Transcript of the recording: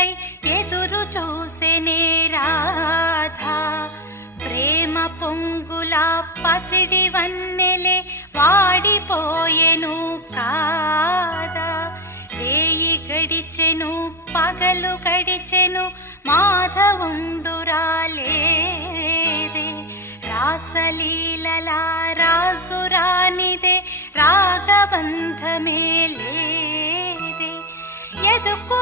కై ఎదురు చూసెనే రాధా. ప్రేమ పొంగుల పసిడి వన్నెలే వాడిపోయెను కాదా. రేయి గడిచెను పగలు గడిచెను మాధవుండు రాలేదే. రాసలీలల రాజురానిదే రాగబంధమే లేదే. ఎదుకు